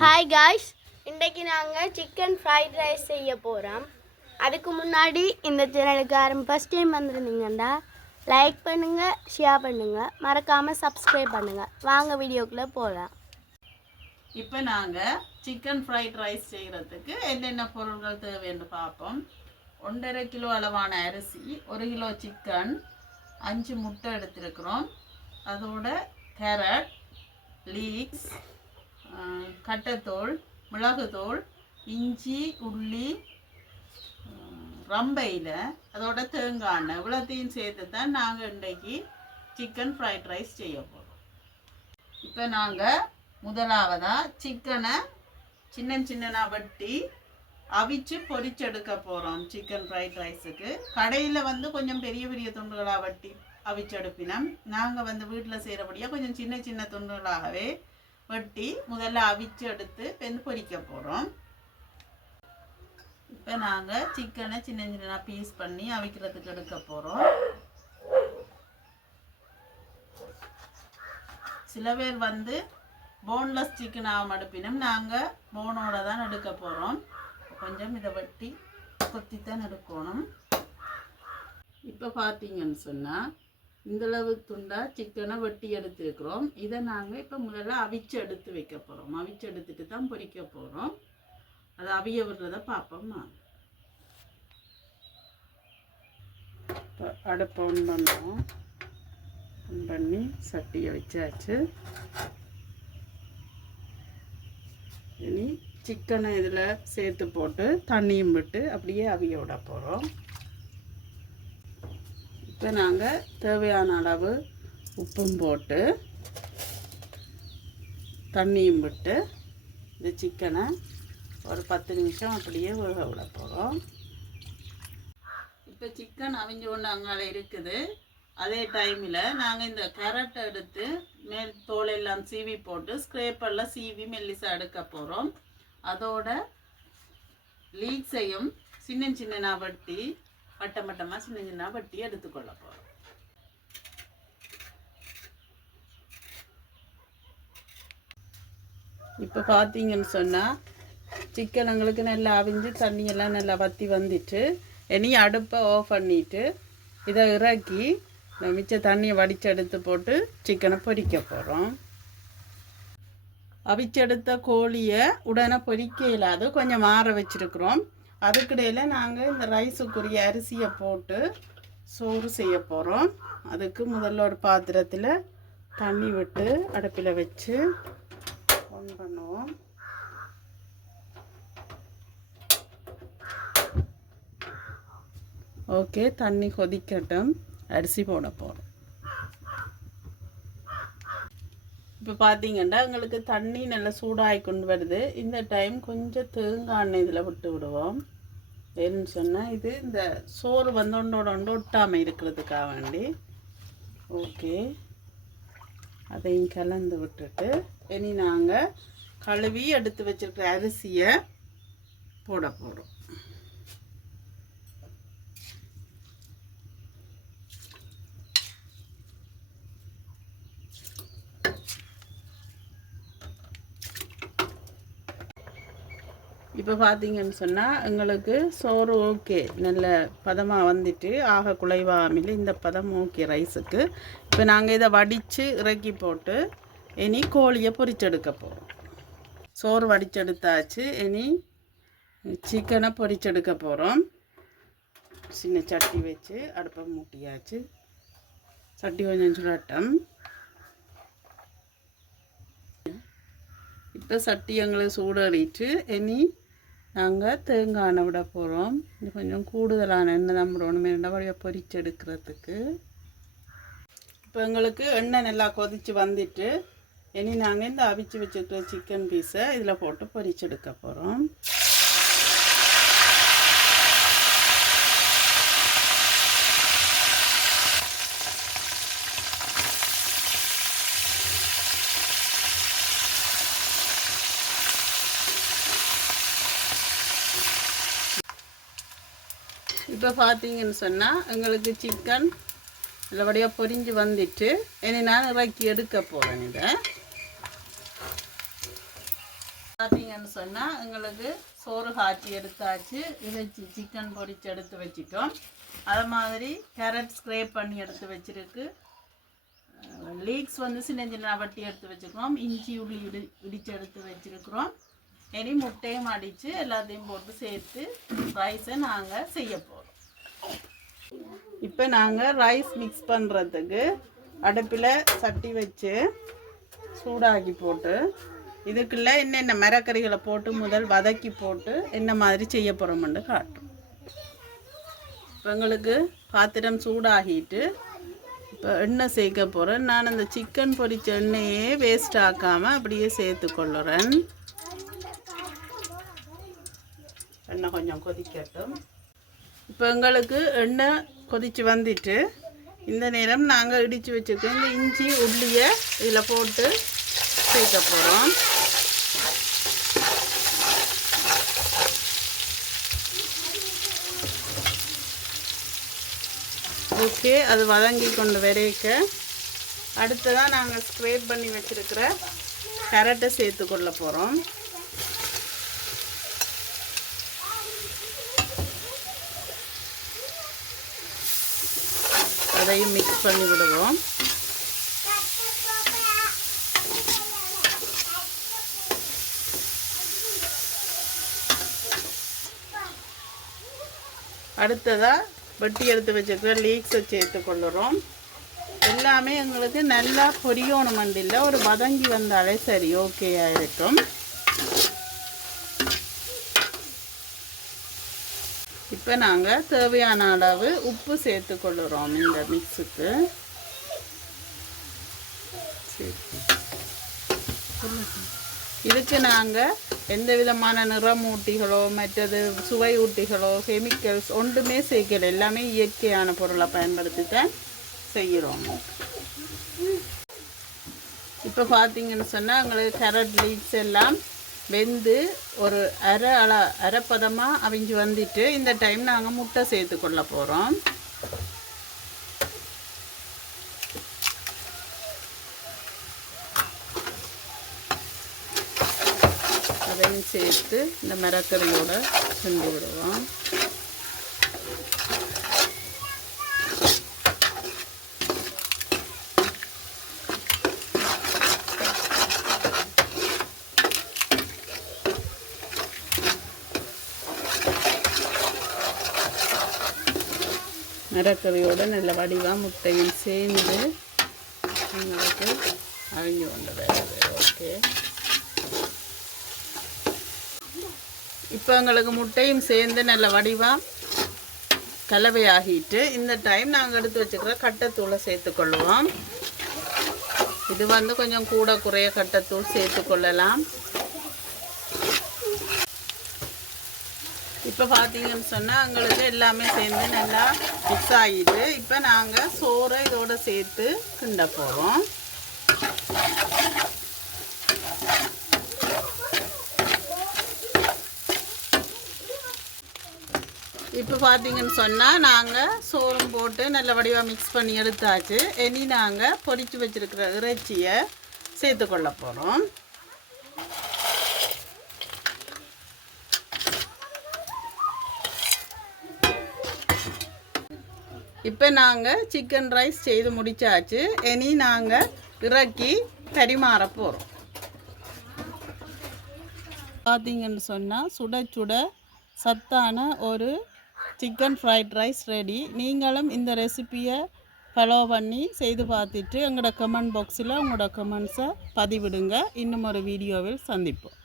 Hi guys, இன்றைக்கு நாங்கள் chicken fried rice செய்ய போகிறோம். அதுக்கு முன்னாடி இந்த சேனலுக்கு ஃபஸ்ட் டைம் வந்திருந்தீங்கன்னா லைக் பண்ணுங்கள், ஷேர் பண்ணுங்கள், மறக்காமல் சப்ஸ்கிரைப் பண்ணுங்கள். வாங்க வீடியோக்குள்ளே போகலாம். இப்போ நாங்கள் சிக்கன் ஃப்ரைட் ரைஸ் செய்கிறதுக்கு என்னென்ன பொருட்கள் தேவைன்னு பார்ப்போம். 1.5 கிலோ அளவான அரிசி, 1 கிலோ சிக்கன், 5 முட்டை எடுத்திருக்கிறோம். அதோட கேரட், லீக்ஸ், கட்டைத்தோல், மிளகுத்தோல், இஞ்சி, உள்ளி, ரம்பையில், அதோட தேங்காய் எண்ணெய் இவ்வளோத்தையும் சேர்த்து தான் நாங்கள் இன்றைக்கி சிக்கன் ஃப்ரைட் ரைஸ் செய்ய போகிறோம். இப்போ நாங்கள் முதலாவதாக சிக்கனை சின்ன சின்னதாக வெட்டி அவிச்சு பொரிச்செடுக்க போகிறோம். சிக்கன் ஃப்ரைட் ரைஸுக்கு கடையில் கொஞ்சம் பெரிய பெரிய துண்டுகளாக வெட்டி அவிச்செடுப்பினோம். நாங்கள் வீட்டில் செய்கிறபடியாக கொஞ்சம் சின்ன சின்ன துண்டுகளாகவே வெட்டி முதல்ல அவிச்சு எடுத்து பொரிக்க போகிறோம். இப்போ நாங்கள் சிக்கனை சின்ன சின்ன பீஸ் பண்ணி அவிக்கிறதுக்கு எடுக்க போகிறோம். சில பேர் போன்லெஸ் சிக்கனாக அடுப்பினோம். நாங்கள் போனோட தான் எடுக்க போகிறோம். கொஞ்சம் இதை வெட்டி கொத்தித்தான் எடுக்கணும். இப்போ பார்த்தீங்கன்னு சொன்னால் இந்தளவு துண்டா சிக்கனை வெட்டி எடுத்துருக்குறோம். இதை நாங்கள் இப்போ முதல்ல அவிச்சு எடுத்து வைக்க போகிறோம். அவிச்சு எடுத்துட்டு தான் பொரிக்க போகிறோம். அதை அவிய விடுறத பார்ப்போம். நாங்கள் இப்போ அடுப்பை ஆன் பண்ணோம். ஆன் பண்ணி சட்டியை வச்சாச்சு. இனி சிக்கனை இதில் சேர்த்து போட்டு தண்ணியும் விட்டு அப்படியே அவிய விட போகிறோம். இப்போ நாங்கள் தேவையான அளவு உப்பும் போட்டு தண்ணியும் விட்டு இந்த சிக்கனை ஒரு 10 நிமிஷம் அப்படியே வேக விட போகிறோம். இப்போ சிக்கன் அவிஞ்சு கொண்டு அங்கால இருக்குது. அதே டைமில் நாங்கள் இந்த கேரட்டை எடுத்து மேல் தோலெல்லாம் சீவி போட்டு ஸ்க்ரேப்பரில் சீவி மெல்லிசாக எடுக்க போகிறோம். அதோட லீக்ஸையும் சின்ன சின்னனா வெட்டி வட்டமட்டமாக சின்ன சின்ன வெட்டி எடுத்துக்கொள்ள போகிறோம். இப்போ பார்த்தீங்கன்னு சொன்னால் சிக்கன் எங்களுக்கு நல்லா அவிஞ்சு தண்ணியெல்லாம் நல்லா வற்றி வந்துட்டு இனி அடுப்பை ஆஃப் பண்ணிவிட்டு இதை இறக்கி மிச்ச தண்ணியை வடித்து எடுத்து போட்டு சிக்கனை பொரிக்க போகிறோம். அவிச்செடுத்த கோழியை உடனே பொரிக்க இல்லாது கொஞ்சம் ஆற வச்சுருக்குறோம். அதுக்கிடையில் நாங்கள் இந்த ரைஸுக்குரிய அரிசியை போட்டு சோறு செய்ய போகிறோம். அதுக்கு முதல்ல ஒரு பாத்திரத்தில் தண்ணி விட்டு அடுப்பில் வச்சு ஆன் பண்ணுவோம். ஓகே, தண்ணி கொதிக்கட்டும். அரிசி போட போகிறோம். இப்போ பார்த்தீங்கன்னா எங்களுக்கு தண்ணி நல்லா சூடாகி கொண்டு வருது. இந்த டைம் கொஞ்சம் தேங்காய் எண்ணெய் இதில் விட்டு விடுவோம். ஏன்னு சொன்னால் இது இந்த சோறு ஒன்றோட ஒட்டாமல் இருக்கிறதுக்காக வேண்டி. ஓகே, அதையும் கலந்து விட்டுட்டு இனி நாங்கள் கழுவி எடுத்து வச்சுருக்கிற அரிசியை போட போகிறோம். இப்போ பார்த்தீங்கன்னு சொன்னால் எங்களுக்கு சோறு ஓகே, நல்ல பதமாக வந்துட்டு ஆக குலைவாமல் இந்த பதம் ஓகே ரைஸுக்கு. இப்போ நாங்கள் இதை வடித்து இறக்கி போட்டு இனி கோழியை பொரிச்செடுக்க போகிறோம். சோறு வடிச்செடுத்தாச்சு. இனி சிக்கனை பொரிச்செடுக்க போகிறோம். சின்ன சட்டி வச்சு அடுப்பை மூட்டியாச்சு. சட்டி கொஞ்சம் சுடட்டும். இப்போ சட்டி எங்களுக்கு சூடறிட்டு இனி நாங்கள் தேங்காய் எண்ணெய் விட போகிறோம். இது கொஞ்சம் கூடுதலான எண்ணெய் தான் விடணும், ரெண்டபடியாக பொரிச்செடுக்கிறதுக்கு. இப்போ எங்களுக்கு எண்ணெய் நல்லா கொதித்து வந்துட்டு இனி நாங்கள் இந்த அவிச்சு வச்சுருக்கிற சிக்கன் பீஸை இதில் போட்டு பொரிச்செடுக்க போகிறோம். இப்போ பார்த்தீங்கன்னு சொன்னால் எங்களுக்கு சிக்கன் நல்லபடியாக பொரிஞ்சு வந்துட்டு இனி நான் இறக்கி எடுக்க போகிறேன். இதை பார்த்தீங்கன்னு சொன்னால் எங்களுக்கு சோறு காய்ச்சி எடுத்தாச்சு, இறைச்சி சிக்கன் பொரிச்சு எடுத்து வச்சிட்டோம். அது மாதிரி கேரட் ஸ்க்ரேப் பண்ணி எடுத்து வச்சிருக்கு, லீக்ஸ் வந்து சின்ன சின்ன வட்டி எடுத்து வச்சுருக்கோம், இஞ்சி உள்ளி இடித்து எடுத்து வச்சுருக்குறோம். இனி முட்டையும் அடித்து எல்லாத்தையும் போட்டு சேர்த்து ரைஸை நாங்கள் செய்ய போகிறோம். இப்போ நாங்கள் ரைஸ் மிக்ஸ் பண்ணுறதுக்கு அடுப்பில் சட்டி வச்சு சூடாக்கி போட்டு இதுக்குள்ளே என்னென்ன மரக்கறிகளை போட்டு முதல் வதக்கி போட்டு என்ன மாதிரி செய்ய போகிறோம்னு காட்டும். இப்போ எங்களுக்கு பாத்திரம் சூடாகிட்டு இப்போ எண்ணெய் சேர்க்க போகிறேன். நான் அந்த சிக்கன் பொரிச்ச எண்ணெயே வேஸ்ட் ஆக்காமல் அப்படியே சேர்த்துக்கொள்ளுறேன். எண்ணெய் கொஞ்சம் கொதிக்கட்டும். இப்போ எங்களுக்கு எண்ணெய் கொதித்து வந்துட்டு இந்த நேரம் நாங்கள் இடித்து வச்சுருக்கோம் இந்த இஞ்சி உள்ளியை இதில் போட்டு சேர்க்க போகிறோம். ஓகே, அது வதங்கி கொண்டு வரைக்க அடுத்ததான் நாங்கள் ஸ்க்ரேப் பண்ணி வச்சுருக்கிற கேரட்டை சேர்த்துக்கொள்ள போகிறோம். அதையும் மிக்ஸ் பண்ணி விடுவோம். அடுத்ததாக வெட்டி எடுத்து வச்சுருக்கிற லீக்ஸை சேர்த்து கொள்ளுறோம். எல்லாமே எங்களுக்கு நல்லா பொரியணும் மண்டியில் ஒரு வதங்கி வந்தாலே சரி, ஓகே ஆகிருக்கும். இப்போ நாங்கள் தேவையான அளவு உப்பு சேர்த்து கொள்ளுறோம் இந்த மிக்ஸுக்கு. இதுக்கு நாங்கள் எந்த விதமான நிறமூட்டிகளோ மற்றது சுவை ஊட்டிகளோ கெமிக்கல்ஸ் ஒன்றுமே சேர்க்கல, எல்லாமே இயற்கையான பொருளை பயன்படுத்தி தான் செய்கிறோம். இப்போ பார்த்தீங்கன்னு சொன்னால் எங்களுக்கு கேரட் லீக்ஸ் எல்லாம் வெந்து ஒரு அரைப்பதமாக அவிஞ்சு வந்துட்டு இந்த டைம் நாங்கள் முட்டை சேர்த்துக்கொள்ள போகிறோம். அதையும் சேர்த்து இந்த மரக்கறியோட செஞ்சு விடுவோம். மரக்கறியோட நல்ல வடிவாக முட்டையும் சேர்ந்து எங்களுக்கு அவிஞ்சு கொண்டு வருது. ஓகே, இப்போ எங்களுக்கு முட்டையும் சேர்ந்து நல்ல வடிவாக கலவையாகிட்டு இந்த டைம் நாங்கள் எடுத்து வச்சுக்கிற கட்டைத்தூளை சேர்த்துக்கொள்வோம். இது வந்து கொஞ்சம் கூட குறைய கட்டைத்தூள் சேர்த்துக்கொள்ளலாம். இப்போ பார்த்தீங்கன்னு சொன்னால் எங்களுக்கு எல்லாமே சேர்ந்து நல்லா மிக்ஸ் ஆகிட்டு இப்போ நாங்கள் சோறை இதோடு சேர்த்து கிண்ட போகிறோம். இப்போ பார்த்தீங்கன்னு சொன்னால் நாங்கள் சோறும் போட்டு நல்ல வடிவாக மிக்ஸ் பண்ணி எடுத்தாச்சு. இனி நாங்கள் பொரித்து வச்சுருக்கிற இறைச்சியை சேர்த்துக்கொள்ள போகிறோம். இப்போ நாங்கள் சிக்கன் ரைஸ் செய்து முடித்தாச்சு. இனி நாங்கள் இறக்கி பரிமாற போகிறோம். பார்த்தீங்கன்னு சொன்னால் சுட சுட சத்தான ஒரு சிக்கன் ஃப்ரைட் ரைஸ் ரெடி. நீங்களும் இந்த ரெசிப்பியை ஃபாலோ பண்ணி செய்து பார்த்துட்டு எங்களோட கமெண்ட் பாக்ஸில் உங்களோட கமெண்ட்ஸை பதிவிடுங்க. இன்னும் ஒரு வீடியோவில் சந்திப்போம்.